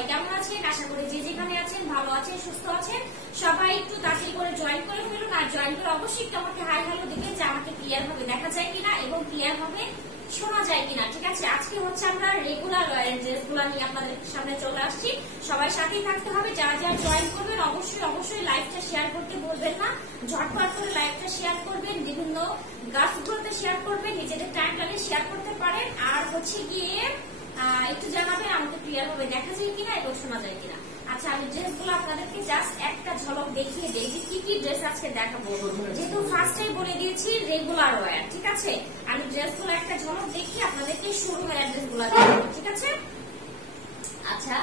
সবাই কেমন আছেন? আশা করি যে যেখানে আছেন ভালো আছেন, সুস্থ আছেন। সবাই একটু তাড়াতাড়ি করে জয়েন করে ফেলুন, আর জয়েন করে অবশ্যই একটু আমাকে হাই হ্যালো দিবেন যে আমাকে ক্লিয়ার ভাবে দেখা যায় কিনা এবং ক্লিয়ার ভাবে শোনা যায় কিনা। ঠিক আছে, আজকে হচ্ছে আমরা রেগুলার ড্রেস গুলা নিয়ে আপনাদের সামনে চলে আসছি। সবাই সাথেই থাকতে হবে। যারা যারা জয়েন করবেন অবশ্যই অবশ্যই লাইভটা শেয়ার করতে ভুলবেন না। ঝটপট করে লাইভটা শেয়ার করবেন, বিভিন্ন গাছগুলোতে শেয়ার করবেন, নিজেদের টাইম লাইনে শেয়ার করতে পারেন। আর হচ্ছে গিয়ে একটু জানাবেন আমাকে ক্লিয়ার ভাবে দেখা যায় কিনা এবং শোনা যায় কিনা। আচ্ছা, আমি ড্রেস গুলো আপনাদেরকে জাস্ট একটা ঝলক দেখিয়ে দেই যে কি কি ড্রেস আজকে দেখাবো। যেহেতু ফার্স্টেই বলে দিয়েছি রেগুলার ওয়্যার, ঠিক আছে। আমি ড্রেস গুলো একটা ঝলক দেখিয়ে আপনাদেরকে শোরুমের অ্যাড্রেস গুলো দেখাবো, ঠিক আছে। আচ্ছা,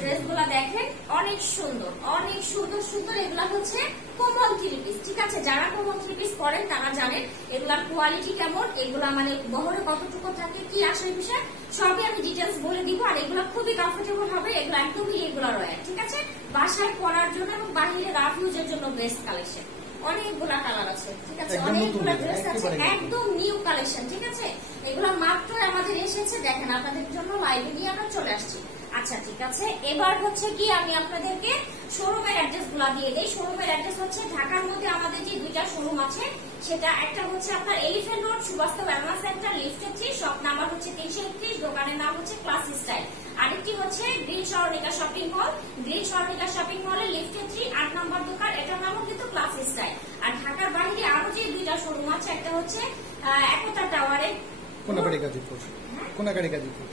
ড্রেস গুলা দেখেন অনেক সুন্দর, অনেক সুন্দর সুন্দর। এগুলা হচ্ছে কোমল থ্রি পিস, ঠিক আছে। যারা কোমল থ্রি পিস পরেন তারা জানেন এগুলার কোয়ালিটি কেমন, এগুলা মানে বহরে কতটুকু থাকে, কি আসল বিষয় সবই আমি ডিটেলস বলে দিব। আর এগুলা খুবই কমফোর্টেবল হবে, এগুলো একদমই রেগুলার ওয়্যার, ঠিক আছে। বাসায় পরার জন্য এবং বাহিরে রাফ ইউজের জন্য বেস্ট কালেকশন। অনেকগুলা কালার আছে, ঠিক আছে, অনেকগুলা ড্রেস আছে, একদম নিউ কালেকশন, ঠিক আছে। এগুলা মাত্র আমাদের এসেছে, দেখেন আপনাদের জন্য লাইভে নিয়ে আমরা চলে আসছি। আচ্ছা, ঠিক আছে। এবার হচ্ছে কি আমি আপনাদেরকে শোরুমের অ্যাড্রেস গুলা দিয়ে দেই। শোরুমের অ্যাড্রেস হচ্ছে ঢাকার মধ্যে আমাদের যে দুইটা শোরুম আছে, সেটা একটা হচ্ছে আপনার elephant road Subastu wellness centre lift 3, shop number হচ্ছে 331, দোকানের নাম হচ্ছে ক্লাস স্টাইল। আরেকটি হচ্ছে green Saranika shopping mall, green Saranika shopping মলে লিফট 3, 8 নম্বর দোকান, এটার নামও কিন্তু ক্লাস স্টাইল। আর ঢাকার বাইরে আরো যে দুইটা শোরুম আছে, একটা হচ্ছে একতা টাওয়ারে কোনাবাড়ি গাজীপুর, কোনাবাড়ি গাজীপুর,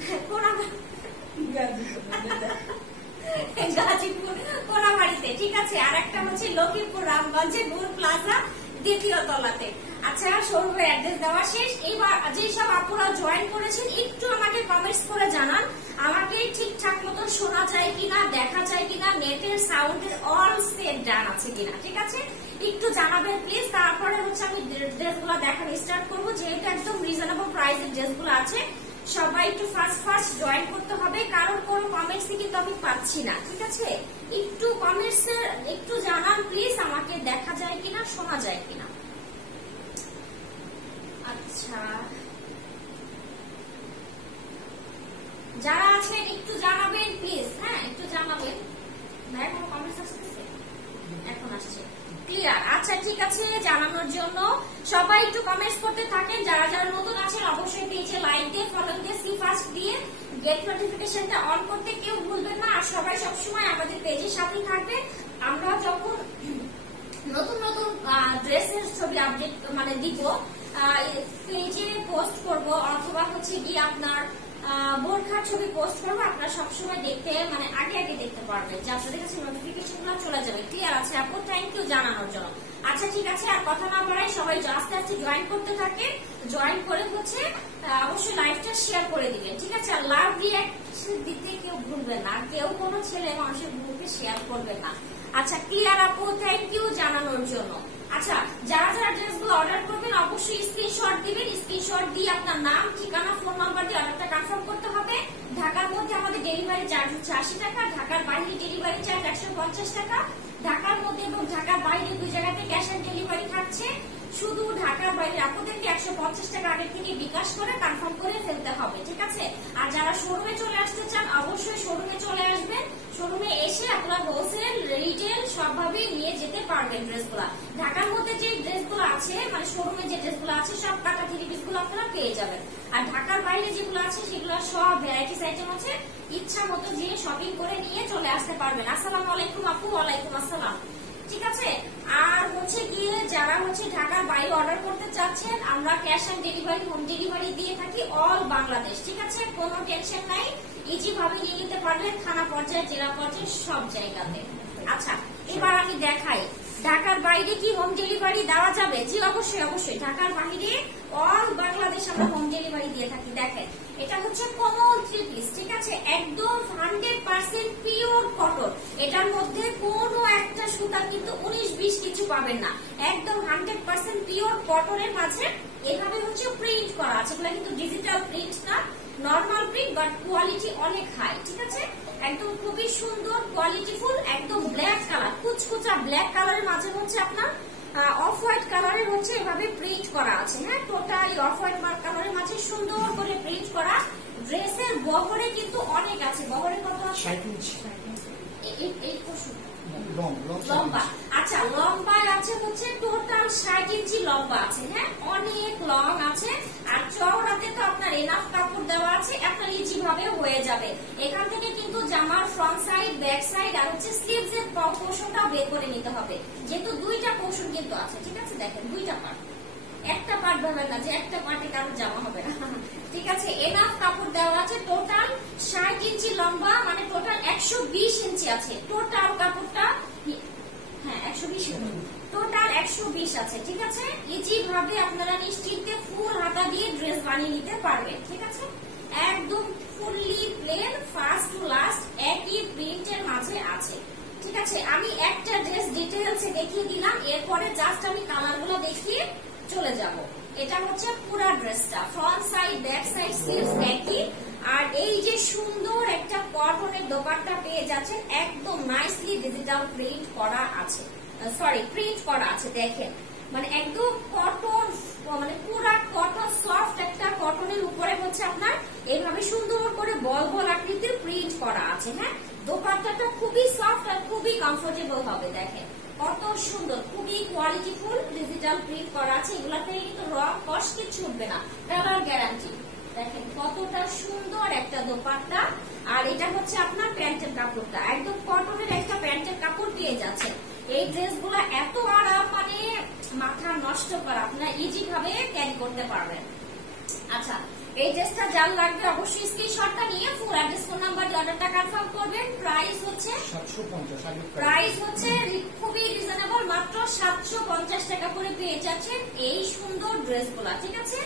গাজীপুর কোনাবাড়িতে, ঠিক আছে। আর একটা হচ্ছে লক্ষ্মীপুর রামগঞ্জে নূর প্লাজা দ্বিতীয় তলাতে। আচ্ছা, শোরুমের অ্যাড্রেস দেওয়া শেষ। এবার যেসব আপুরা জয়েন করেছেন একটু আমাকে কমেন্টস করে জানান আমাকে ঠিকঠাক মতো শোনা যায় কিনা, দেখা যায় কিনা, নেটের সাউন্ডের অল সেট ডান আছে কিনা, ঠিক আছে। একটু জানাবেন প্লিজ। তারপরে হচ্ছে আমি ড্রেসগুলো দেখানো স্টার্ট করবো। যেহেতু একদম রিজনেবল প্রাইসের ড্রেসগুলো আছে, সবাই একটু ফার্স্ট জয়েন করতে হবে, কারণ কোনো কমেন্টস কিন্তু আমি পাচ্ছি না, ঠিক আছে। একটু কমেন্টস একটু জানান প্লিজ আমাকে দেখা যায় কিনা, শোনা যায় কিনা। আচ্ছা, যারা আছেন একটু জানাবেন প্লিজ, হ্যাঁ একটু জানাবেন। ভাই কোনো কমেন্টস আসতেছে? এখন আসছে, ক্লিয়ার। আচ্ছা, ঠিক আছে, জানানোর জন্য সবাই একটু কমেন্টস করতে থাকেন। যারা যারা নতুন আছেন অবশ্যই পেজে লাইক দিয়ে ফলো দিয়ে সি ফার্স্ট দিয়ে গেট নোটিফিকেশনটা অন করতে কেউ ভুলবেন না। আর সবাই সবসময় আমাদের পেজের সাথেই থাকবেন। আমরা যখন নতুন নতুন ড্রেসের ছবি আপডেট মানে দিব, পেজে পোস্ট করব অথবা হচ্ছে গিয়ে আপনার বোরখার ছবি পোস্ট করবো, আপনারা সবসময় দেখতে মানে আগে আগে দেখতে পারবেন, যে আপনাদের কাছে নোটিফিকেশন গুলো চলে যাবে। ক্লিয়ার আছে আপু? থ্যাংক ইউ জানানোর জন্য। আচ্ছা, ঠিক আছে, আর কথা না বাড়াই সবাই আস্তে আস্তে জয়েন করতে থাকে। জয়েন করে হচ্ছে অবশ্যই লাইভটা শেয়ার করে দিবেন, ঠিক আছে। আর লাভ রিঅ্যাকশন দিতে কেউ ভুলবেন না, কেউ কোনো ছেলে মানুষের গ্রুপে শেয়ার করবেন না। আচ্ছা, ক্লিয়ার আপু? থ্যাংক ইউ জানানোর জন্য। আচ্ছা, যারা যারা ড্রেসগুলো অর্ডার করবেন অবশ্যই স্ক্রিনশট দিবেন। স্ক্রিনশট দিয়ে আপনার নাম, ঠিকানা, ফোন নাম্বার দিয়ে অর্ডারটা কনফার্ম করতে হবে। ঢাকার মধ্যে আমাদের ডেলিভারি চার্জ হচ্ছে 80 টাকা, ঢাকার বাইরে ডেলিভারি চার্জ 150 টাকা। ঢাকার মধ্যে এবং ঢাকার বাইরে দুই জায়গাতে ক্যাশ অন ডেলিভারি থাকছে। শুধু ঢাকার বাইরে আপনাদেরকে 150 টাকা আগে থেকে বিকাশ করে কনফার্ম করে ফেলতে হবে, ঠিক আছে। আর যারা শোরুমে চলে আসতে চান অবশ্যই শোরুমে চলে আসবেন। শোরুমে এসে আপনারা হোলসেল রিটেল সবভাবেই নিয়ে যেতে পারবেন ড্রেসগুলা। ঢাকার মধ্যে যে ড্রেসগুলো আছে মানে শোরুমে যে ড্রেসগুলো আছে সব কাটা থ্রি পিস গুলো আপনারা পেয়ে যাবেন। আর ঢাকার বাইরে যেগুলো আছে সেগুলো সব ভ্যারাইটিস আইটেম আছে, ইচ্ছা মতো যে শপিং করে নিয়ে চলে আসতে পারবেন। আসসালামু আলাইকুম আপু। ওয়ালাইকুম আসসালাম, ঠিক আছে। আর হচ্ছে গিয়ে যারা হচ্ছে ঢাকার বাইরে অর্ডার করতে চাচ্ছেন, আমরা cash on delivery, home delivery দিয়ে থাকি অল বাংলাদেশ, ঠিক আছে। কোনো টেনশন নাই, ইজি ভাবে নিয়ে নিতে পারবেন থানা পর্যায়ে, জেলা পর্যায়ে, সব জায়গাতে। আচ্ছা, এবার আমি দেখাই ঢাকার বাইরে কি হোম ডেলিভারি দেওয়া যাবে? জি অবশ্যই অবশ্যই, ঢাকার বাইরে অল বাংলাদেশ আমরা হোম ডেলিভারি দিয়ে থাকি। দেখেন, এটা হচ্ছে কোমল থ্রি পিস, ঠিক আছে, একদম 100% পিওর কটন। এটার মধ্যে কোনো একটা সুতা কিন্তু 19-20 কিছু পাবেন না, একদম 100% পিওর কটনের মাঝে এভাবে হচ্ছে প্রিন্ট করা আছে। এগুলো কিন্তু ডিজিটাল প্রিন্ট না, নর্মাল প্রিন্ট, বাট কোয়ালিটি অনেক হাই, ঠিক আছে। একদম খুবই সুন্দর কোয়ালিটিফুল, একদম ব্ল্যাক কালার, কুচকুচা ব্ল্যাক কালারের মাঝে হচ্ছে আপনার অফ হোয়াইট কালারের হচ্ছে এভাবে প্রিন্ট করা আছে, হ্যাঁ, টোটালি অফ হোয়াইট কালারের মাঝে সুন্দর করে প্রিন্ট করা। ড্রেসের বহরে কিন্তু অনেক আছে, বহরে কত আছে? 60 ইঞ্চি এই পোর্শন লম্বা। আচ্ছা, লম্বা আছে হচ্ছে টোটাল 60 ইঞ্চি লম্বা আছে। হ্যাঁ, অনেক লং আছে। আর চওড়াতে তো আপনার এনাফ কাপড় দেওয়া আছে, আপনার ইজি ভাবে হয়ে যাবে। এখান থেকে কিন্তু জামার ফ্রন্ট সাইড, ব্যাক সাইড আর হচ্ছে স্লিভস এর পোর্শনটা বের করে নিতে হবে, যেহেতু দুইটা পোর্শন কিন্তু আছে। ঠিক আছে, দেখেন দুইটা পার্ট, একটা পার্ট ভাবেন না যে একটা পার্টে কারোর জামা হবে না। ঠিক আছে, এনাফ কাপড় দেওয়া আছে। টোটাল 60 ইঞ্চি লম্বা, মানে টোটাল 120 ইঞ্চি আছে টোটাল কাপড়টা। হ্যাঁ, 120 টোটাল 120 আছে। ঠিক আছে, ইজি ভাবে আপনারা নিশ্চিন্তে ফুল হাতা দিয়ে ড্রেস বানিয়ে নিতে পারবেন। ঠিক আছে, একদম fully plain, first to last একই প্রিন্টের মাঝে আছে। ঠিক আছে, আমি একটা ড্রেস ডিটেইলসে দেখিয়ে দিলাম, এরপরে জাস্ট আমি কালারগুলো দেখিয়ে চলে যাব। এটা হচ্ছে পুরা ড্রেসটা, front side, back side, sleeves একই। আর এই যে সুন্দর একটা কটনের দোপাট্টা পেয়ে যাচ্ছেন, একদম নাইসলি ডিজিটাল প্রিন্ট করা আছে, সরি প্রিন্ট করা আছে। দেখেন, মানে একদম কটন, মানে পুরা কটন, সফট একটা কটনের উপরে হচ্ছে আপনার এইভাবে সুন্দর করে বল বল আকৃতির প্রিন্ট করা আছে। হ্যাঁ, দোপাট্টাটা খুবই সফট আর খুবই কমফোর্টেবল হবে। দেখেন কত সুন্দর, খুবই কোয়ালিটিফুল ডিজিটাল প্রিন্ট করা আছে। এগুলাতে কিন্তু রং কস কিছু উঠবে না, কালার গ্যারান্টি। দেখেন কতটা সুন্দর একটা দোপাট্টা। আর এটা হচ্ছে আপনার প্যান্টের কাপড়টা, একদম কটনের একটা প্যান্টের কাপড় পেয়ে যাচ্ছে। এই ড্রেসগুলো এত আরাম, মানে মাথা নষ্ট করা, আপনারা ইজি ভাবে ক্যারি করতে পারবেন। আচ্ছা, এই ড্রেসটা যার লাগবে অবশ্যই স্ক্রিনশটটা নিয়ে ফুল অ্যাড্রেস, ফোন নাম্বার দিয়ে অর্ডারটা কনফার্ম করবেন। প্রাইস হচ্ছে 750, প্রাইস হচ্ছে খুবই রিজনেবল, মাত্র 750 টাকা করে পেয়ে যাচ্ছেন এই সুন্দর ড্রেসগুলো। ঠিক আছে,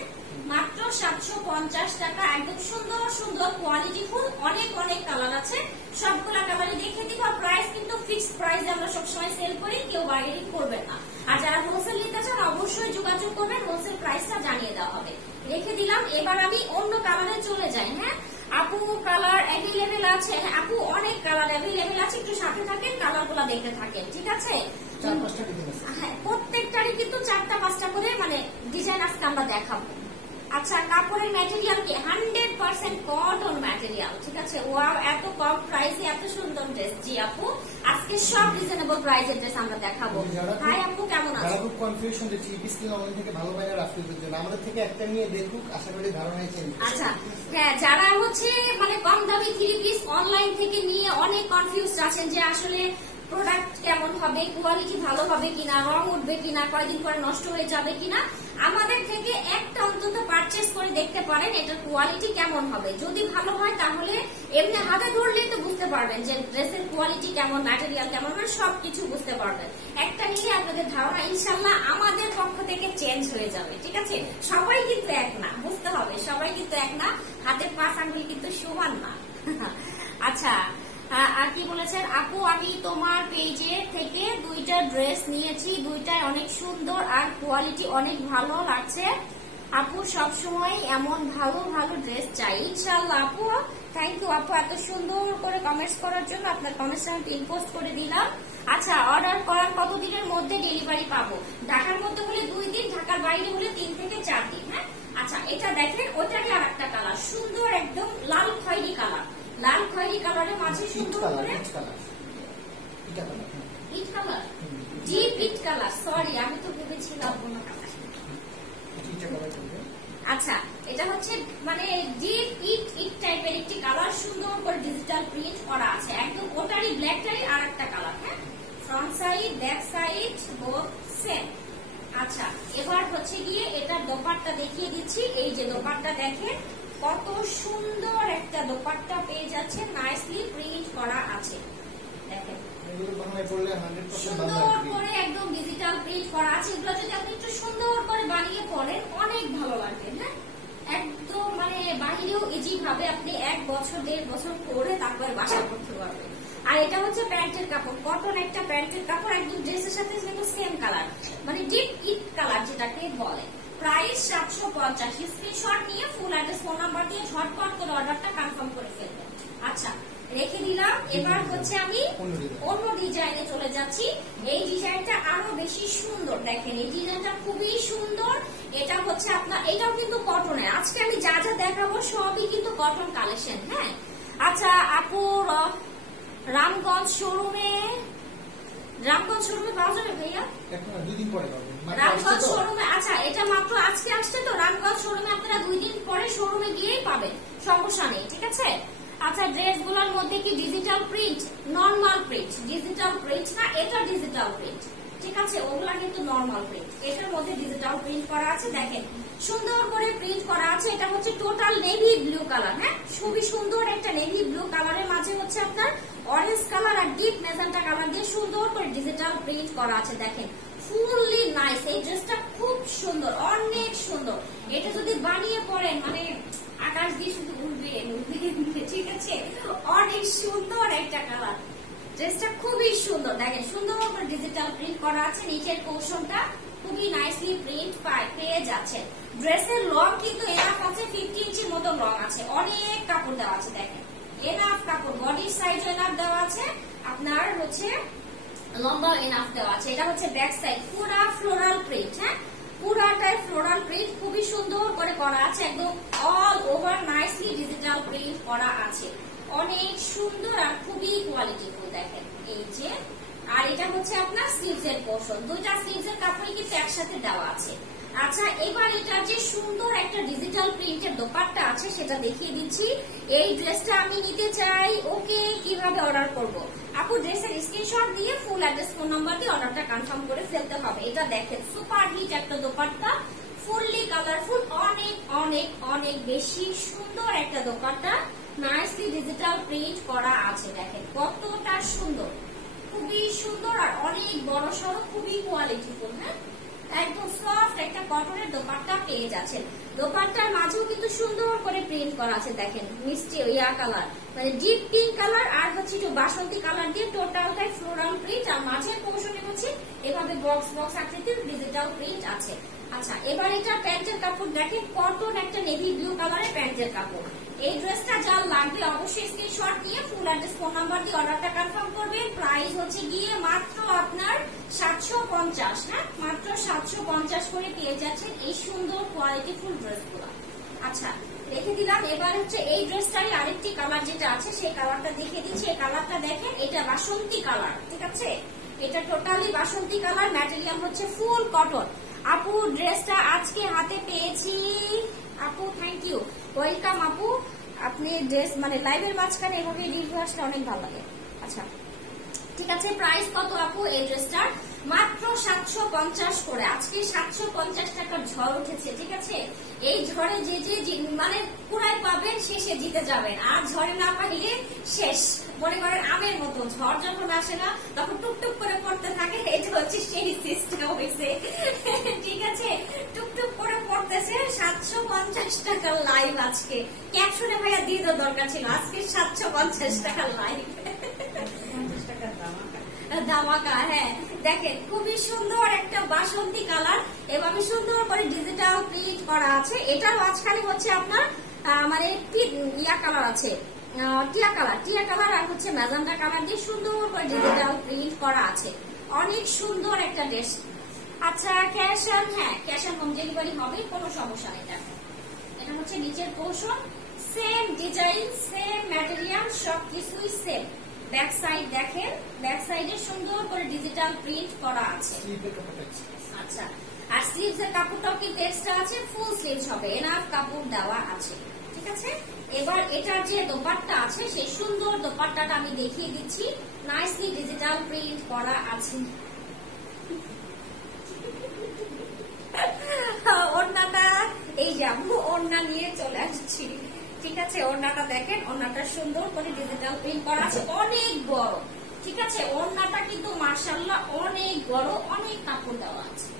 মাত্র 750 টাকা। একদম সুন্দর সুন্দর কোয়ালিটিফুল, অনেক অনেক কালার আছে, সবগুলা কালারে দেখে দিব। প্রাইস কিন্তু ফিক্সড প্রাইসে আমরা সবসময় সেল করি, কেউ বার্গেনিং করবেন না। আর যারা হোলসেল নিতে চান অবশ্যই যোগাযোগ করবেন, হোলসেল প্রাইসটা জানিয়ে দেওয়া হবে। রেখে দিলাম, এবার আমি অন্য কালারে চলে যাই। হ্যাঁ আপু, কালার অ্যাভেলেবেল আছে। হ্যাঁ আপু, অনেক কালার অ্যাভেলেবেল আছে, একটু সাথে থাকেন, কালার গুলা দেখতে থাকেন। ঠিক আছে, হ্যাঁ প্রত্যেকটারই কিন্তু 4টা-5টা করে মানে ডিজাইন আজকে আমরা দেখাবো। আচ্ছা, কাপড়ের ম্যাটেরিয়াল কি 100% কটন ম্যাটেরিয়াল। ঠিক আছে, ওয়াও, এত কম প্রাইসে এত সুন্দর ড্রেস। জি আপু, আজকে সব রিজনেবল প্রাইসের ড্রেস আমরা দেখাবো। হাই আপু, কেমন আছেন? খুব কনফিউশন দিচ্ছি, বিস্কিট অনলাইন থেকে ভালো পাইনা রাফিজের জন্য আমাদের থেকে একটা নিয়ে দেখুক, আশা করি ধারণা হয়েছে। আচ্ছা, হ্যাঁ যারা হচ্ছে মানে কম দামি 3 পিস অনলাইন থেকে নিয়ে অনেক কনফিউজড আছেন যে আসলে প্রোডাক্ট কেমন হবে, কোয়ালিটি ভালো হবে কিনা, রং উঠবে কিনা, কয়েকদিন পরে নষ্ট হয়ে যাবে কিনা, আমাদের থেকে একটা অন্তত পারচেস করে দেখতে পারেন এটার কোয়ালিটি কেমন হবে। যদি ভালো হয় তাহলে এমনি হাতে ধরলেই তো বুঝতে পারবেন যে ড্রেসের কোয়ালিটি কেমন, ম্যাটেরিয়াল কেমন, মানে সবকিছু বুঝতে পারবেন। একটা নিলে আপনাদের ধারণা ইনশাল্লাহ আমাদের পক্ষ থেকে চেঞ্জ হয়ে যাবে। ঠিক আছে, সবাই কিন্তু এক না, বুঝতে হবে সবাই কিন্তু এক না, হাতের 5 আঙ্গুল কিন্তু সমান না। আচ্ছা, আর কি বলেছেন আপু, আমি তোমার পেজে থেকে 2টা ড্রেস নিয়েছি, 2টাই অনেক সুন্দর আর কোয়ালিটি অনেক ভালো লাগছে। আপু সবসময় এমন ভালো ভালো ড্রেস চাই ইনশাআল্লাহ। আপু থ্যাংক ইউ আপু, এত সুন্দর করে কমেন্টস করার জন্য। আপনার কমেন্টস আমি পিন পোস্ট করে দিলাম। আচ্ছা, অর্ডার করার কতদিনের মধ্যে ডেলিভারি পাবো? ঢাকার মধ্যে হলে 2 দিন, ঢাকার বাইরে হলে 3 থেকে 4 দিন। হ্যাঁ আচ্ছা, এটা দেখেন, ওটারই আর একটা কালার, সুন্দর একদম লাল খয়েরি কালার, লাল খয়েরি কালারের মাঝে সুন্দর করে ইট কালার, ডিপ ইট কালার, সরি আমি তো ভেবেছিলাম অন্য কালার। আচ্ছা, এটা হচ্ছে মানে ডিপ ইট টাইপের একটি কালার, সুন্দর করে ডিজিটাল প্রিন্ট করা আছে, একদম ওটারই ব্ল্যাকটারই আর একটা কালার। হ্যাঁ, front side back side both same. আচ্ছা, এবার হচ্ছে গিয়ে এটার দোপাট্টা দেখিয়ে দিচ্ছি। এই যে দোপাট্টা দেখেন, কত সুন্দর একটা দোপাট্টা পেয়ে যাচ্ছে, নাইসলি প্রিন্ট করা আছে। দেখেন সুন্দর করে একদম ডিজিটাল প্রিন্ট করা আছে। এগুলো যদি আপনি একটু সুন্দর করে বানিয়ে পড়েন অনেক ভালো লাগবে। হ্যাঁ, একদম মানে বাহিরেও ইজি ভাবে আপনি 1 বছর 1.5 বছর পরে তারপরে বাসা করতে পারবেন। আর এটা হচ্ছে প্যান্টের কাপড়, কটন একটা প্যান্টের কাপড়, একদম ড্রেসের সাথে কিন্তু সেম কালার, মানে ডিপ ইট কালার যেটাকে বলে। প্রাইস 750। স্ক্রিনশট নিয়ে ফুল অ্যাড্রেস, ফোন নাম্বার দিয়ে ঝটপট করে অর্ডারটা কনফার্ম করে ফেলবেন। আচ্ছা, রেখে দিলাম। এবার হচ্ছে আমি অন্য ডিজাইনে চলে যাচ্ছি। এই ডিজাইনটা আরো বেশি সুন্দর, দেখেন এই ডিজাইনটা খুবই সুন্দর। এটা হচ্ছে আপনার, এটাও কিন্তু কটনের। আজকে আমি যা যা দেখাবো সবই কিন্তু কটন কালেকশন। হ্যাঁ, আচ্ছা আপুর রামগঞ্জ শোরুমে পাওয়া যাবে ভাইয়া? এখন 2 দিন পরে পাবেন। রামগঞ্জ শোরুমে, আচ্ছা এটা মাত্র আজকে আসছে তো, রামগঞ্জ শোরুমে আপনারা 2 দিন পরে শোরুমে গিয়েই পাবেন, সমস্যা নেই, ঠিক আছে। আচ্ছা ড্রেসগুলোর মধ্যে কি digital print? Normal print, digital print না, এটা ডিজিটাল প্রিন্ট, ঠিক আছে, ওগুলা কিন্তু নরমাল প্রিন্ট। এটার মধ্যে ডিজিটাল প্রিন্ট করা আছে, দেখেন সুন্দর করে প্রিন্ট করা আছে। এটা হচ্ছে টোটাল নেভি ব্লু কালার, হ্যাঁ খুবই সুন্দর একটা নেভি ব্লু কালারের মাঝে হচ্ছে আপনার অরেঞ্জ কালার আর ডিপ মেজেন্টা কালার দিয়ে সুন্দর করে ডিজিটাল প্রিন্ট করা আছে, দেখেন ফুললি নাইস। এই ড্রেসটা খুব সুন্দর, অনেক সুন্দর। এটা যদি বানিয়ে পড়েন মানে আকাশ দিয়ে শুধু উঠবে, ঠিক আছে, অনেক সুন্দর একটা কালার। ড্রেসটা খুবই সুন্দর, দেখেন সুন্দর করে ডিজিটাল প্রিন্ট করা আছে। নিচের পোর্শনটা খুবই নাইসলি প্রিন্ট পেয়ে যাচ্ছেন। ড্রেসের লং কিন্তু এনাফ আছে, 50 ইঞ্চির মতো লং আছে, অনেক কাপড় দেওয়া আছে, দেখেন এনাফ কাপড়, বডির সাইজ এনাফ দেওয়া আছে, আপনার হচ্ছে লম্বা এনাফ দেওয়া আছে। এটা হচ্ছে ব্যাক সাইড, পুরা ফ্লোরাল প্রিন্ট, হ্যাঁ পুরাটাই ফ্লোরাল প্রিন্ট, খুবই সুন্দর করে করা আছে, একদম all over nicely digital print করা আছে, অনেক সুন্দর আর খুবই কোয়ালিটিফুল, দেখেন এই যে। আর এটা হচ্ছে আপনার স্লিভস এর পোর্শন, দুইটা স্লিভস এর কাপড়ই কিন্তু একসাথে দেওয়া আছে। আচ্ছা এবার এটা যে সুন্দর একটা ডিজিটাল প্রিন্টের দোপাট্টা আছে সেটা দেখিয়ে দিচ্ছি। এই ড্রেসটা আমি নিতে চাই, ওকে কিভাবে অর্ডার করব? আপু ড্রেসের স্ক্রিনশট দিয়ে ফুল অ্যাড্রেস ফোন নাম্বার দিয়ে অর্ডারটা কনফার্ম করে ফেলতে হবে। এটা দেখেন সুপার হিট একটা দোপাট্টা, ফুললি কালারফুল, অনেক অনেক অনেক বেশি সুন্দর একটা দোপাট্টা, নাইসলি ডিজিটাল প্রিন্ট করা আছে, দেখেন কতটা সুন্দর, খুবই সুন্দর আর অনেক বড় সড়ো, খুবই কোয়ালিটিফুল, হ্যাঁ একদম সফট একটা কটনের দোপাট্টা পেয়ে যাচ্ছেন। দোপাট্টার মাঝেও কিন্তু সুন্দর করে প্রিন্ট করা আছে, দেখেন মিষ্টি ইয়া কালার মানে ডিপ পিঙ্ক কালার আর হচ্ছে একটু বাসন্তী কালার দিয়ে টোটালটাই ফ্লোরাল প্রিন্ট, আর মাঝের পোর্শনে হচ্ছে এভাবে বক্স বক্স আকৃতির ডিজিটাল প্রিন্ট আছে। আচ্ছা এবার এটা প্যান্টের কাপড় দেখেন, কটন একটা নেভি ব্লু কালারের প্যান্টের কাপড়। এই ড্রেসটা যার লাগবে অবশ্যই স্ক্রিনশট দিয়ে ফুল অ্যাড্রেস ফোন নাম্বার দিয়ে অর্ডারটা কনফার্ম করবেন। প্রাইস হচ্ছে গিয়ে মাত্র আপনার 750, হ্যাঁ মাত্র 750 করে পেয়ে যাচ্ছেন এই সুন্দর কোয়ালিটিফুল ড্রেসগুলো। আচ্ছা রেখে দিলাম। এবার হচ্ছে এই ড্রেসটারই আরেকটি কালার যেটা আছে সেই কালারটা দেখিয়ে দিচ্ছি। এই কালারটা দেখেন, এটা বাসন্তী কালার, ঠিক আছে, এটা টোটালি বাসন্তী কালার, ম্যাটেরিয়াল হচ্ছে ফুল কটন। আপু ড্রেসটা আজকে হাতে পেয়েছি, আপু থ্যাংক ইউ, ওয়েলকাম আপু। আপনি ড্রেস মানে লাইভের মাঝখানে এভাবে রিভিউ আসলে অনেক ভালো লাগে। আচ্ছা ঠিক আছে, প্রাইস কত আপু এই ড্রেসটার? মাত্র 750 করে। আজকে 750 টাকার ঝড় উঠেছে, ঠিক আছে, এই ঝড়ে যে মানে পুরাই পাবেন, শেষে জিতে যাবেন, আর ঝড়ে না পাইলে শেষ। মনে করেন আমের মতো ঝড় যখন আসে না তখন টুকটুক করে পড়তে থাকে, এটা হচ্ছে সেই সিস্টেম হয়েছে, ঠিক আছে, টুকটুক করে পড়তেছে। 750 টাকার লাইভ আজকে, ক্যাপশনে ভাইয়া দিয়ে দেওয়ার দরকার ছিল, আজকে 750 টাকার লাইভ, ধামাকা। হ্যাঁ দেখেন খুবই সুন্দর একটা বাসন্তী কালার, এভাবে সুন্দর করে ডিজিটাল প্রিন্ট করা আছে। এটার মাঝখানে হচ্ছে আপনার মানে ইয়া কালার আছে, টিয়া কালার আর হচ্ছে ম্যাজেন্টা কালার দিয়ে সুন্দর করে ডিজিটাল প্রিন্ট করা আছে, অনেক সুন্দর একটা ড্রেস। আচ্ছা ক্যাশ অন হোম ডেলিভারি হবে, কোনো সমস্যা নেই। এটা হচ্ছে নিচের portion, same design same material সবকিছুই সেম। ব্যাক সাইড দেখেন, ব্যাক সাইডে সুন্দর করে ডিজিটাল প্রিন্ট করা আছে। আচ্ছা আর স্লিভস এর কাপড়টাও কিন্তু এক্সট্রা আছে, ফুল স্লিভস হবে, এনাফ কাপড় দেওয়া আছে, ঠিক আছে। এবার এটার যে দোপাট্টা আছে সেই সুন্দর দোপাট্টাটা আমি দেখিয়ে দিচ্ছি, নাইসলি ডিজিটাল প্রিন্ট করা আছে। ওড়নাটা এই যে আমি ওড়না নিয়ে চলে আসছি, ঠিক আছে, ওড়নাটা দেখেন, ওড়নাটা সুন্দর করে ডিজিটাল প্রিন্ট করা আছে, অনেক বড়, ঠিক আছে, ওড়নাটা কিন্তু মাশাআল্লাহ অনেক বড়, অনেক কাপড় দেওয়া আছে,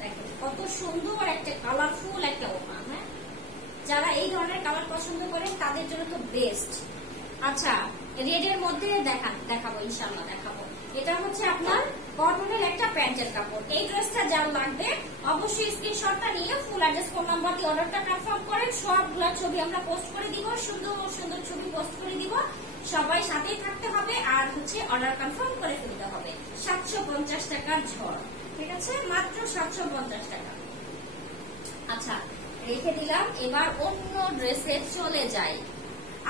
দেখেন কত সুন্দর একটা কালারফুল একটা ওড়না। হ্যাঁ যারা এই ধরনের কালার পছন্দ করেন তাদের জন্য তো বেস্ট। আচ্ছা রেড এর মধ্যে দেখাবো, ইনশাআল্লাহ দেখাবো। এটা হচ্ছে আপনার কটনের একটা প্যান্টের কাপড়। এই ড্রেসটা যার লাগবে অবশ্যই স্ক্রিনশটটা নিয়ে ফুল অ্যাড্রেস ফোন নাম্বার দিয়ে অর্ডারটা কনফার্ম করেন। সবগুলা ছবি আমরা পোস্ট করে দিব, সুন্দর সুন্দর ছবি পোস্ট করে দিব, সবাই সাথেই থাকতে হবে আর হচ্ছে অর্ডার কনফার্ম করে ফেলতে হবে। 750 টাকার ঝড়, ঠিক আছে, মাত্র 750 টাকা। আচ্ছা রেখে দিলাম। এবার অন্য ড্রেসে চলে যাই।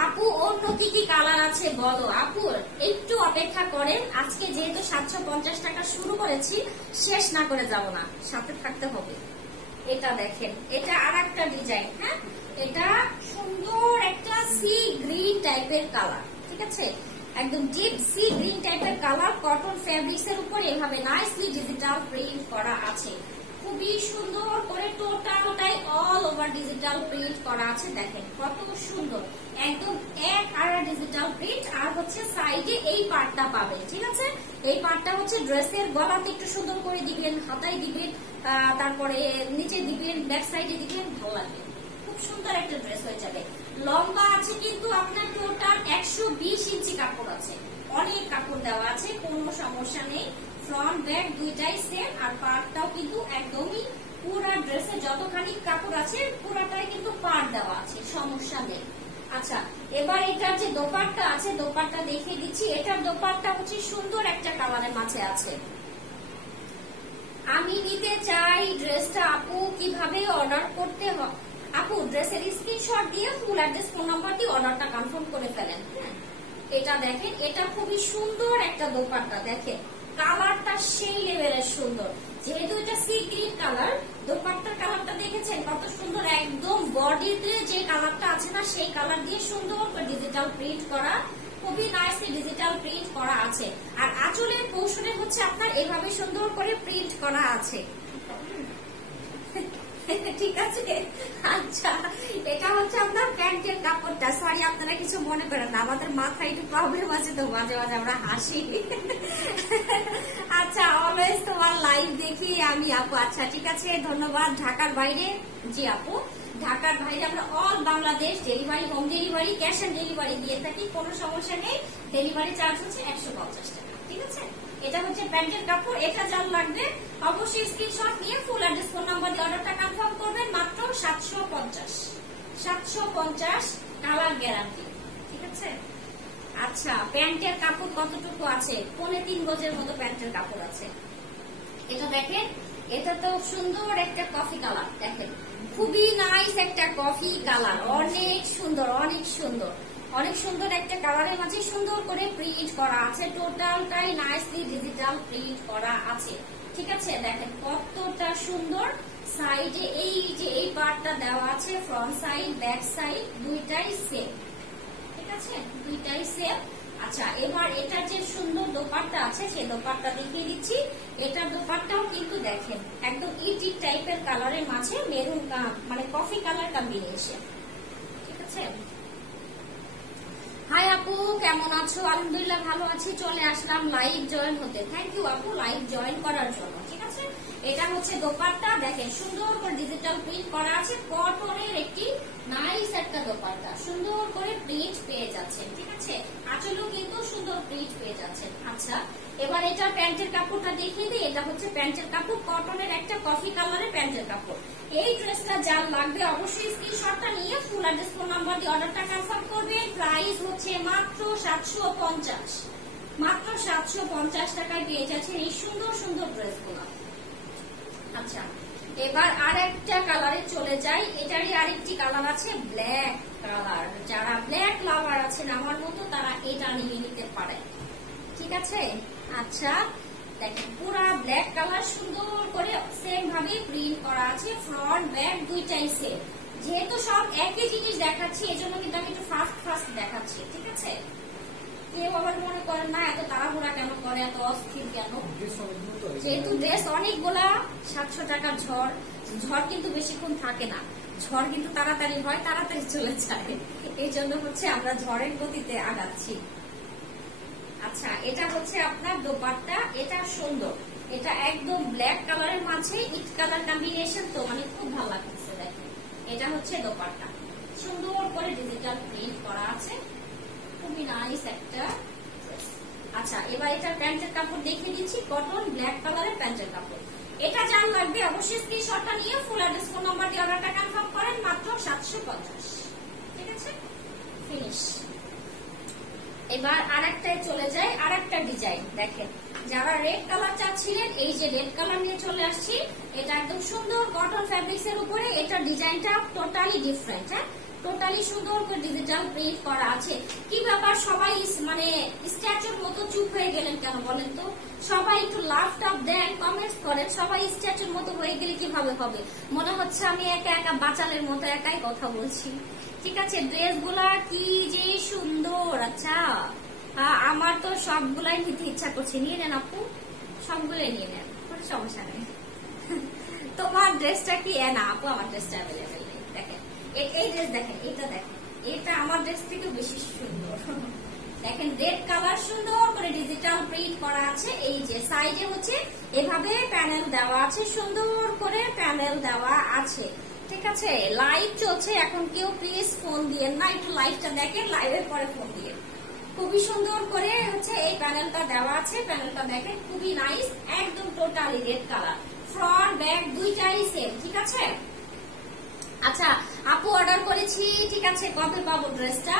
আপু অন্য কি কি কালার আছে বলো। আপু একটু অপেক্ষা করেন, আজকে যেহেতু 750 টাকা শুরু করেছি, শেষ না করে যাব না, সাথে থাকতে হবে। এটা দেখেন, এটা আর একটা ডিজাইন। হ্যাঁ, এটা সুন্দর একটা সি গ্রিন টাইপের কালার, ঠিক আছে, একদম ডিপ সি গ্রিন টাইপের কালার, কটন ফেব্রিক্স এর উপর এভাবে নাইসলি ডিজিটাল প্রিন্ট করা আছে। খুবই সুন্দর করে টোটালটাই অল ওভার ডিজিটাল প্রিন্ট করা আছে। দেখেন কত সুন্দর, একদম এক আড়া ডিজিটাল প্রিন্ট। আর হচ্ছে সাইডে এই পার্টটা পাবেন, ঠিক আছে। এই পার্টটা হচ্ছে ড্রেসের গলাতে একটু সুন্দর করে দিবেন, হাতায় দিবেন, তারপরে নিচে দিবেন, ব্যাক সাইডে দিবেন, ভালো লাগবে। খুব সুন্দর একটা ড্রেস হয়ে যাবে। লম্বা আছে কিন্তু আপনার টোটাল 120 ইঞ্চি কাপড় আছে, অনেক কাপড় দেওয়া আছে, কোনো সমস্যা নেই। ফ্রন্ট ব্যাক দুইটাই সেম, আর পার্টটাও কিন্তু একদমই পুরা ড্রেসে যতখানি কাপড় আছে পুরাটাই কিন্তু পার্ট দেওয়া আছে, সমস্যা নেই। আচ্ছা, এবার এটার যে দোপাট্টা আছে, দোপাট্টা দেখিয়ে দিচ্ছি। এটার দোপাট্টা হচ্ছে সুন্দর একটা কালারের মাঝে আছে। আমি নিতে চাই ড্রেসটা, আপু কিভাবে অর্ডার করতে হয়? আপু ড্রেসের স্ক্রিনশট দিয়ে ফুল অ্যাড্রেস ফোন নাম্বার দিয়ে অর্ডারটা কনফার্ম করে ফেলেন। এটা দেখেন, এটা খুবই সুন্দর একটা দোপাট্টা, দেখেন কালারটা সেই লেভেলের সুন্দর। যেহেতু এটা সি গ্রিন কালার, দোপাট্টার কালারটা দেখেছেন কত সুন্দর, একদম বডিতে যে কালারটা আছে না সেই কালার দিয়ে সুন্দর করে ডিজিটাল প্রিন্ট করা, খুবই নাইসলি ডিজিটাল প্রিন্ট করা আছে। আর আঁচলের কৌশলে হচ্ছে আপনার এভাবে সুন্দর করে প্রিন্ট করা আছে, ঠিক আছে। আচ্ছা, এটা হচ্ছে আপনার প্যান্টের কাপড়টা। সরি, আপনারা কিছু মনে করেন না, আমাদের মাথায় একটু প্রবলেম আছে তো মাঝে মাঝে আমরা হাসি। আচ্ছা, অলওয়েজ তোমার লাইভ দেখি আমি আপু। আচ্ছা ঠিক আছে, ধন্যবাদ। ঢাকার বাইরে, জি আপু ঢাকার বাইরে আমরা all Bangladesh delivery, home delivery, cash on delivery দিয়ে থাকি, কোনো সমস্যা নেই। ডেলিভারি চার্জ হচ্ছে 150 টাকা, ঠিক আছে। এটা হচ্ছে প্যান্টের কাপড়। এটা যার লাগবে অবশ্যই স্ক্রিনশট নিয়ে ফুল অ্যাড্রেস ফোন নাম্বার দিয়ে অর্ডারটা কনফার্ম করবেন। মাত্র 750 কালার গ্যারান্টি, ঠিক আছে। আচ্ছা, প্যান্টের কাপড় কতটুকু আছে? 3.25 গজের মতো প্যান্টের কাপড় আছে। এটা দেখেন, এটা তো সুন্দর একটা কফি কালার, দেখেন খুবই নাইস একটা কফি কালার, অনেক সুন্দর, অনেক সুন্দর, অনেক সুন্দর একটা কালারের মাঝে সুন্দর করে প্রিন্ট করা আছে। টোটালটাই নাইসলি ডিজিটাল প্রিন্ট করা আছে, ঠিক আছে। দেখেন কতটা সুন্দর। সাইডে এই যে এই পার্টটা দেওয়া আছে, ফ্রন্ট সাইড ব্যাক সাইড দুইটাই সেম, ঠিক আছে, দুইটাই সেম। আচ্ছা, এবার এটার যে সুন্দর দোপাট্টা আছে সেই দোপাট্টা দেখিয়ে দিচ্ছি। এটার দোপাট্টাও কিন্তু দেখেন একদম ইটি টাইপের কালারের মাঝে মেরুন মানে কফি কালার কম্বিনেশন, ঠিক আছে। হাই আপু, কেমন আছো? আলহামদুলিল্লাহ ভালো আছি, চলে আসলাম লাইভ জয়েন হতে। থ্যাংক ইউ আপু লাইভ জয়েন করার জন্য, ঠিক আছে। এটা হচ্ছে দোপাট্টা, দেখেন সুন্দর করে ডিজিটাল প্রিন্ট করা আছে, কটনের একটি নাইস একটা দোপাট্টা, সুন্দর করে প্রিন্ট পেয়ে যাচ্ছেন, ঠিক আছে। আঁচলেও কিন্তু সুন্দর প্রিন্ট পেয়ে যাচ্ছেন। আচ্ছা, এবার এটা প্যান্টের কাপড়টা দেখিয়ে দিই। এটা হচ্ছে প্যান্টের কাপড়, কটনের একটা কফি কালারের প্যান্টের কাপড়। এই ড্রেসটা যার লাগবে অবশ্যই স্ক্রিনশটটা নিয়ে ফুল অ্যাড্রেস ফোন নাম্বার দিয়ে অর্ডারটা কনফার্ম করবেন। প্রাইস হচ্ছে মাত্র 750, মাত্র 750 টাকায় পেয়ে যাচ্ছেন এই সুন্দর সুন্দর ড্রেসগুলো। আচ্ছা, এবার আর একটা কালারে চলে যাই। এটারই আরেকটি কালার আছে ব্ল্যাক কালার। যারা ব্ল্যাক লাভার আছেন আমার মতো তারা এটা নিয়ে নিতে পারেন, ঠিক আছে। আচ্ছা, দেখেন পুরা ব্ল্যাক কালার, সুন্দর করে সেম ভাবে প্রিন্ট করা আছে, ফ্রন্ট ব্যাক দুইটাই সেম। যেহেতু সব একই জিনিস দেখাচ্ছি এজন্য কিন্তু আমি একটু ফাস্ট দেখাচ্ছি, ঠিক আছে। কেউ আবার মনে করেন না এত তাড়াহুড়া কেন করে, এত অস্থির কেন, যেহেতু ড্রেস অনেকগুলা। 700 টাকার ঝড়, ঝড় কিন্তু বেশিক্ষণ থাকে না, ঝড় কিন্তু তাড়াতাড়ি হয়, তাড়াতাড়ি চলে যায়, এই জন্য হচ্ছে আমরা ঝড়ের গতিতে আগাচ্ছি। আচ্ছা, এটা হচ্ছে আপনার দোপাট্টা, এটা সুন্দর, এটা একদম ব্ল্যাক কালারের মাঝে ইট কালার কম্বিনেশন, তো মানে খুব ভালো লাগছে। দেখেন এটা হচ্ছে দোপাট্টা, সুন্দর করে ডিজিটাল প্রিন্ট করা আছে, খুবই নাইস একটা ড্রেস। আচ্ছা, এবার এটার প্যান্টের কাপড় দেখিয়ে দিচ্ছি, কটন ব্ল্যাক কালারের প্যান্টের কাপড়। এটা যার লাগবে অবশ্যই স্ক্রিনশটটা নিয়ে ফুল অ্যাড্রেস ফোন নাম্বার দিয়ে অর্ডারটা কনফার্ম করেন। মাত্র 750, ঠিক আছে, ফিনিশ। এবার আরেকটায় চলে যায়, আরেকটা ডিজাইন দেখেন। যারা রেড কালার চাচ্ছিলেন, এই যে রেড কালার নিয়ে চলে আসছি। এটা একদম সুন্দর কটন ফ্যাব্রিক্স এর উপরে, এটা ডিজাইনটা টোটালি ডিফারেন্ট। হ্যাঁ, টোটালি সুন্দর করে ডিজিটাল প্রিন্ট করা আছে। কি ব্যাপার সবাই মানে স্ট্যাচুর মতো চুপ হয়ে গেলেন কেন বলেন তো? সবাই একটু লাভ টাভ দেন, কমেন্টস করেন। সবাই স্ট্যাচুর মতো হয়ে গেলে কিভাবে হবে? মনে হচ্ছে আমি একা একা বাচালের মতো একাই কথা বলছি। ঠিক আছে, ড্রেস গুলা কি যে সুন্দর। আচ্ছা, আমার তো সবগুলাই নিতে ইচ্ছা করছে। নিয়ে নেন আপু, সবগুলাই নিয়ে নেন, কোনো সমস্যা নেই। তোমার ড্রেসটা কি? না আপু, আমার ড্রেসটা অ্যাভেলেবেল নেই। দেখেন এই ড্রেস, দেখেন এটা, দেখেন এটা আমার ড্রেস থেকেও বেশি সুন্দর। দেখেন রেড কালার সুন্দর করে ডিজিটাল প্রিন্ট করা আছে। এই যে সাইডে হচ্ছে এভাবে প্যানেল দেওয়া আছে, সুন্দর করে প্যানেল দেওয়া আছে। ঠিক আছে, লাইভ চলছে এখন, কেউ প্লিজ ফোন দিয়েন না, একটু লাইভটা দেখেন, লাইভের পরে ফোন দিয়ে। খুবই সুন্দর করে হচ্ছে এই প্যানেলটা দেওয়া আছে। প্যানেলটা দেখেন খুবই নাইস, একদম totally red colour. Front back দুইটাই সেম। ঠিক আছে, আচ্ছা আপু অর্ডার করেছি, ঠিক আছে কবে পাবো ড্রেসটা?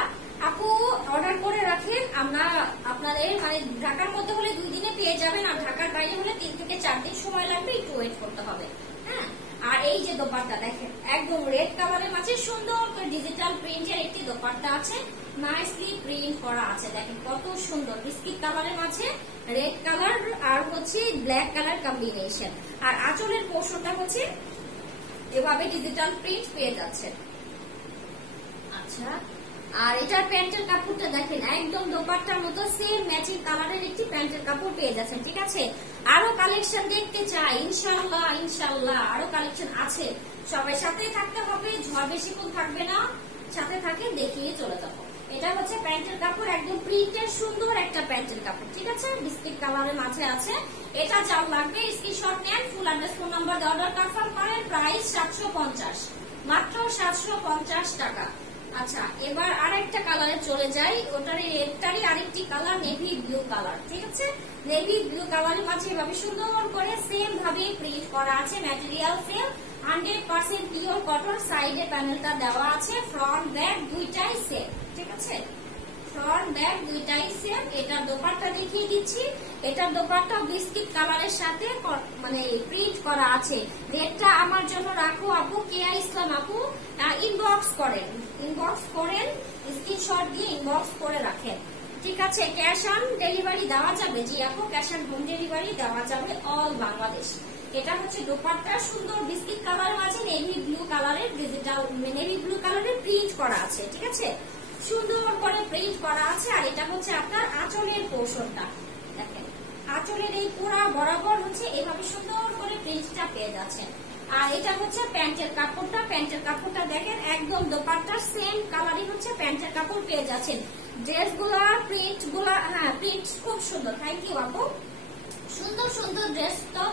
আপু অর্ডার করে রাখেন, আমরা আপনাদের মানে ঢাকার মধ্যে হলে 2 দিনে পেয়ে যাবেন, আর ঢাকার বাইরে হলে 3 থেকে 4 দিন সময় লাগবে, একটু ওয়েট করতে হবে। হ্যাঁ, আর এই যে দোপাট্টা দেখেন একদম রেড কালারের মাঝে সুন্দর করে ডিজিটাল প্রিন্টের একটি দোপাট্টা আছে, নাইসলি প্রিন্ট করা আছে। দেখেন কত সুন্দর, বিস্কিট কালারের মাঝে রেড কালার আর হচ্ছে ব্ল্যাক কালার কম্বিনেশন। আর আঁচলের পোর্শনটা হচ্ছে এভাবে ডিজিটাল প্রিন্ট পেয়ে যাচ্ছে। আচ্ছা, আর এটার প্যান্টের কাপড়টা দেখেন একদম দোপাট্টার মতো সেম ম্যাচিং কালারের একটি প্যান্টের কাপড় পেয়ে যাচ্ছেন। ঠিক আছে, আরো কালেকশন দেখতে চাই ইনশাআল্লাহ, ইনশাআল্লাহ আরো কালেকশন আছে। সবাই সাথে থাকতে হবে, ঝড় বেশিক্ষণ থাকবে না, সাথে থাকে দেখিয়ে চলে যাবো। এটা হচ্ছে প্যান্টের কাপড়, একদম প্রিন্টের সুন্দর একটা প্যান্টের কাপড়। ঠিক আছে, বিস্কিট কালারের মাঝে আছে। এটা যার লাগবে স্ক্রিনশট নেন, ফুল অ্যাড্রেস ফোন নাম্বার দিয়ে অর্ডার কনফার্ম করেন। প্রাইস 750, মাত্র 750 টাকা। আচ্ছা, এবার আরেকটা কালারে চলে যাই, ওটারই আরেকটি কালার নেভি ব্লু কালার। ঠিক আছে, নেভি ব্লু কালারের মাঝে এভাবে সুন্দর করে সেম ভাবে প্রিন্ট করা আছে। Material same, 100% pure cotton. সাইডে প্যানেলটা দেওয়া আছে, ফ্রন্ট ব্যাক দুইটাই সেম। ঠিক আছে, ফ্রন্ট ব্যাক দুইটাই সেম। এটার দোপাট্টা দেখিয়ে দিচ্ছি। এটার দোপাট্টা বিস্কিট কালারের সাথে মানে প্রিন্ট করা আছে। রেটটা আমার জন্য রাখো আপু, কেয়া ইসলাম আপু, ইনবক্স করেন, স্ক্রিনশট দিয়ে ইনবক্স করে রাখেন। ঠিক আছে, ক্যাশ অন ডেলিভারি দেওয়া যাবে? জি আপু, ক্যাশ অন হোম ডেলিভারি দেওয়া যাবে অল বাংলাদেশ। এটা হচ্ছে দোপাট্টা, সুন্দর বিস্কিট কালার মাঝে নেভি ব্লু কালারের ডিজিটাল নেভি ব্লু কালারের প্রিন্ট করা আছে। ঠিক আছে, সুন্দর করে প্রিন্ট করা আছে। আর এটা হচ্ছে আপনার আঁচলের পোর্শনটা, দেখেন আঁচলের এই পুরা বরাবর হচ্ছে এভাবে সুন্দর করে প্রিন্টটা পেয়ে যাচ্ছেন। আর এটা হচ্ছে প্যান্টের কাপড়টা, প্যান্টের কাপড়টা দেখেন একদম দোপাট্টার সেম কালারই হচ্ছে প্যান্টের কাপড় পেয়ে যাচ্ছেন। ড্রেস গুলা প্রিন্ট গুলা, হ্যাঁ প্রিন্ট খুব সুন্দর। থ্যাংক ইউ আপু, সুন্দর সুন্দর ড্রেস তো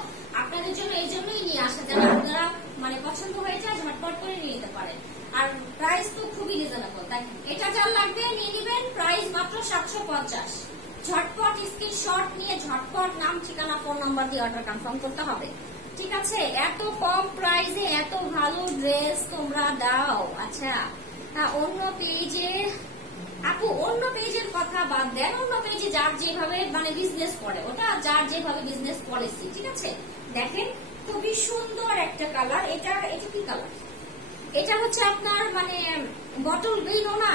আপনাদের জন্য এই জন্যই নিয়ে আসা, যেন আপনারা মানে পছন্দ হয়ে যায় ঝটপট করে নিয়ে নিতে পারেন। আর প্রাইস তো খুবই রিজনেবল। দেখেন এটা যার লাগবে নিয়ে নিবেন, প্রাইস মাত্র 750। ঝটপট স্ক্রিনশট নিয়ে ঝটপট নাম, ঠিকানা, ফোন নাম্বার দিয়ে অর্ডার কনফার্ম করতে হবে। ঠিক আছে, এত কম প্রাইসে এত ভালো ড্রেস তোমরা দাও। আচ্ছা, অন্য পেজে আপু, অন্য পেজের কথা বাদ দেন, অন্য পেজে যার যেভাবে মানে বিজনেস করে, ওটা যার যেভাবে বিজনেস পলিসি। ঠিক আছে, দেখেন খুবই সুন্দর একটা কালার। এটা কি কালার? এটা হচ্ছে আপনার মানে বটল গ্রিনও না,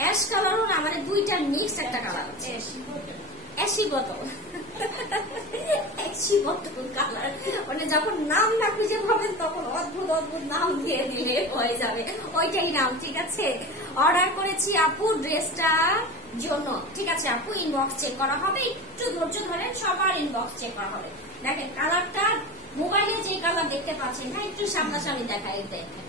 অ্যাশ কালারও না, মানে দুইটা মিক্স একটা কালার হচ্ছে ashy bottle. Ashy bottle colour, মানে যখন নাম না খুঁজে পাবেন তখন অদ্ভুত অদ্ভুত নাম দিয়ে দিলে হয়ে যাবে, ওইটাই নাম। ঠিক আছে, অর্ডার করেছি আপু ড্রেসটা জন্য। ঠিক আছে আপু, ইনবক্স চেক করা হবে, একটু ধৈর্য ধরেন, সবার ইনবক্স চেক করা হবে। দেখেন কালারটা মোবাইলে যে কালার দেখতে পাচ্ছেন, হ্যাঁ একটু সামনাসামনি দেখাই, দেখেন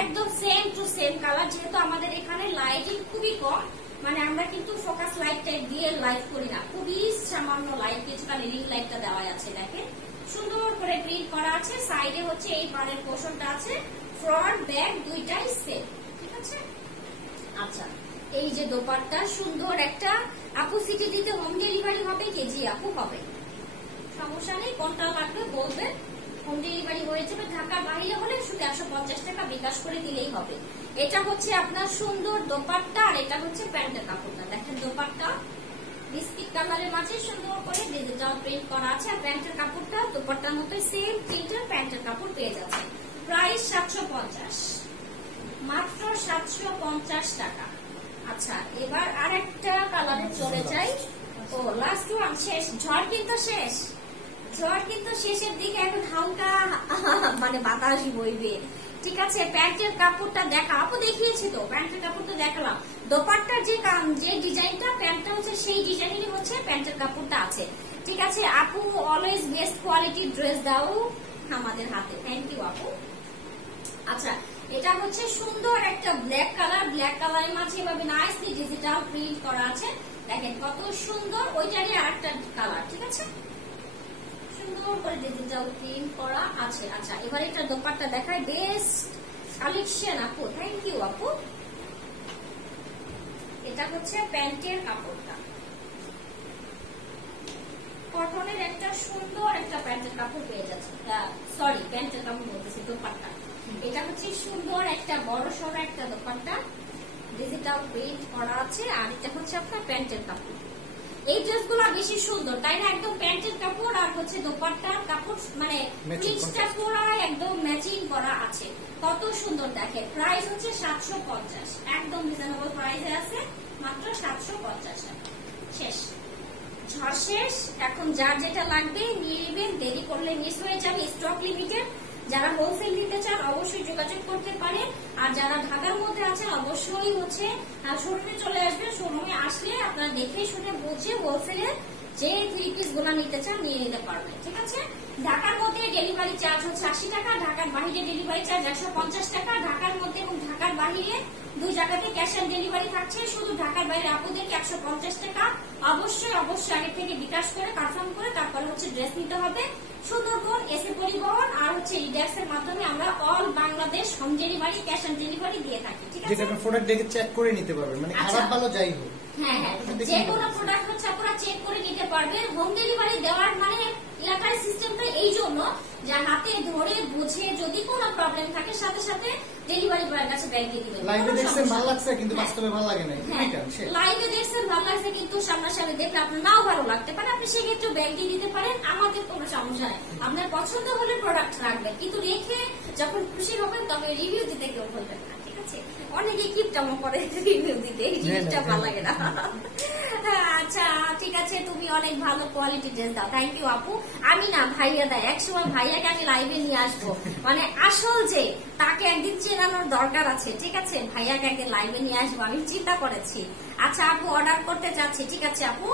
একদম সেম টু সেম কালার। যেহেতু আমাদের এখানে লাইটিং খুবই কম, মানে আমরা কিন্তু ফোকাস লাইট টাইপ দিয়ে লাইট করি না, খুবই সামান্য লাইট, কিছুটা রিং লাইটটা দেওয়া আছে। দেখেন সুন্দর করে প্রিন্ট করা আছে। সাইডে হচ্ছে এই পাড়ের পোর্শনটা আছে, ফ্রন্ট ব্যাক দুইটাই সেম। ঠিক আছে, আচ্ছা এই যে দোপাট্টা সুন্দর একটা। আপু সিটি দিতে হোম ডেলিভারি হবে কি? জি আপু হবে, সমস্যা নেই, কোনটা লাগবে বলবেন, হোম ডেলিভারি হয়ে যাবে। ঢাকার বাইরে হলে শুধু 150 টাকা বিকাশ করে দিলেই হবে। এটা হচ্ছে আপনার সুন্দর দোপাট্টা, আর এটা হচ্ছে প্যান্টের কাপড়টা। দেখেন দোপাট্টা বিস্কিট কালারের মাঝে সুন্দর করে ডিজিটাল প্রিন্ট করা আছে, আর প্যান্টের কাপড়টা দোপাট্টার মতো সেম প্রিন্টের প্যান্টের কাপড় পেয়ে যাচ্ছে। প্রাইস 750, মাত্র 750 টাকা। আচ্ছা, এবার আরেকটা কালারে চলে যাই। ও লাস্ট ওয়ান, শেষ। ঝড় কিন্তু শেষ, ঝড় কিন্তু শেষের দিকে, এখন হালকা মানে বাতাস বইবে। ঠিক আছে, প্যান্টের কাপড়টা দেখা, আপু দেখিয়েছি তো, প্যান্টের কাপড়টা দেখালাম। দোপাট্টার যে ডিজাইনটা, প্যান্টটা হচ্ছে সেই ডিজাইনেরই হচ্ছে প্যান্টের কাপড়টা আছে। ঠিক আছে আপু, অলওয়েজ বেস্ট কোয়ালিটি ড্রেস দাও আমাদের হাতে। থ্যাংক ইউ আপু। আচ্ছা, এটা হচ্ছে সুন্দর একটা ব্ল্যাক কালার, ব্ল্যাক কালারের মাঝে এভাবে নাইসলি ডিজিটাল প্রিন্ট করা আছে। দেখেন কত সুন্দর, ওইটারই আরেকটা কালার। ঠিক আছে, সুন্দর করে ডিজিটাল প্রিন্ট করা আছে। আচ্ছা, এবার এটা দোপাট্টা দেখায়, বেস্ট কালেকশন আপু। থ্যাংক ইউ আপু। এটা হচ্ছে প্যান্টের কাপড়টা, কটনের একটা সুন্দর একটা প্যান্টের কাপড় পেয়ে যাচ্ছে। সরি, প্যান্টের কাপড় বলতেছি, দোপাট্টা। এটা হচ্ছে সুন্দর একটা বড় সড়ো একটা দোপাট্টা, ডিজিটাল প্রিন্ট করা আছে। আর এটা হচ্ছে আপনার প্যান্টের কাপড়। এই ড্রেসগুলো বেশি সুন্দর, তাই না? একদম প্যান্টের কাপড় আর হচ্ছে দোপাট্টার কাপড়, মানে প্রিন্টটা পুরো একদম ম্যাচিং করা আছে। কত সুন্দর দেখে। প্রাইস হচ্ছে 750, একদম রিজনেবল প্রাইসে আছে, মাত্র 750 টাকা। শেষ, ঝড় শেষ। এখন যার যেটা লাগবে নিয়ে নেবেন, দেরি করলে মিস হয়ে যাবে, স্টক লিমিটেড। যারা হোলসেল নিতে চান অবশ্যই যোগাযোগ করতে পারেন। আর যারা ঢাকার মধ্যে আছেন অবশ্যই হচ্ছে শোরুমে চলে আসবেন। শোরুমে আসলে আপনারা দেখে শুনে বুঝে হোলসেলে যে 3 পিস গুলা নিতে চান নিয়ে নিতে পারবেন। ঠিক আছে, ঢাকার মধ্যে ডেলিভারি চার্জ হচ্ছে 80 টাকা, ঢাকার বাইরে ডেলিভারি চার্জ 150 টাকা। ঢাকার মধ্যে এবং ঢাকার বাইরে দুই জায়গাতে ক্যাশ অন ডেলিভারি থাকছে। শুধু ঢাকার বাইরে আপুদেরকে 150 টাকা। অবশ্যই আগে থেকে বিকাশ করে কনফার্ম করে তারপরে হচ্ছে ড্রেস নিতে হবে। সুন্দরবন এসে পরিবহন আর হচ্ছে ইডেক্স এর মাধ্যমে আমরা all Bangladesh home delivery, cash on delivery দিয়ে থাকি। ঠিক আছে, যেটা প্রোডাক্ট দেখে চেক করে নিতে পারবেন, মানে খারাপ ভালো যাই হোক। হ্যাঁ হ্যাঁ, যে কোনো প্রোডাক্ট হচ্ছে আপনারা চেক করে নিতে পারবেন। হোম ডেলিভারি দেওয়ার মানে এলাকার সিস্টেমটা এই জন্য যে হাতে ধরে বুঝে যদি কোনো প্রবলেম থাকে সাথে সাথে ডেলিভারি বয়ের কাছে ব্যাগ দিয়ে দিবেন। লাইভে দেখছেন ভালো লাগছে কিন্তু বাস্তবে ভালো লাগে না। লাইভে দেখছেন ভালো লাগছে কিন্তু সামনাসামনি দেখলে আপনার নাও ভালো লাগতে পারে, আপনি সেক্ষেত্রে ব্যাগ দিয়ে দিতে পারেন, আমাদের কোনো সমস্যা নেই। আপনার পছন্দ হলে প্রোডাক্ট রাখবেন, কিন্তু রেখে যখন খুশি হবেন তবে রিভিউ দিতে কেউ বলবেন না। ঠিক আছে, অনেকে কিপটামো করে রিভিউ দিতে, এই জিনিসটা ভালো লাগে না। আচ্ছা ঠিক আছে, তুমি অনেক ভালো কোয়ালিটি ড্রেস দাও। থ্যাংক ইউ আপু। আমি না, ভাইয়া দেয়, একসময় ভাইয়াকে আমি লাইভে নিয়ে আসবো, মানে আসল যে তাকে একদিন চেনানোর দরকার আছে। ঠিক আছে, ভাইয়াকে একদিন লাইভে নিয়ে আসবো, আমি চিন্তা করেছি। আচ্ছা আপু, অর্ডার করতে চাচ্ছি। ঠিক আছে আপু,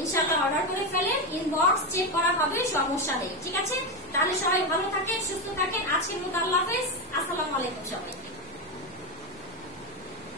ইনশাআল্লাহ অর্ডার করে ফেলেন, ইনবক্স চেক করা হবে, সমস্যা নেই। ঠিক আছে, তাহলে সবাই ভালো থাকেন, সুস্থ থাকেন। আজকের মতো আল্লাহ হাফেজ, আসসালামু আলাইকুম সবাই।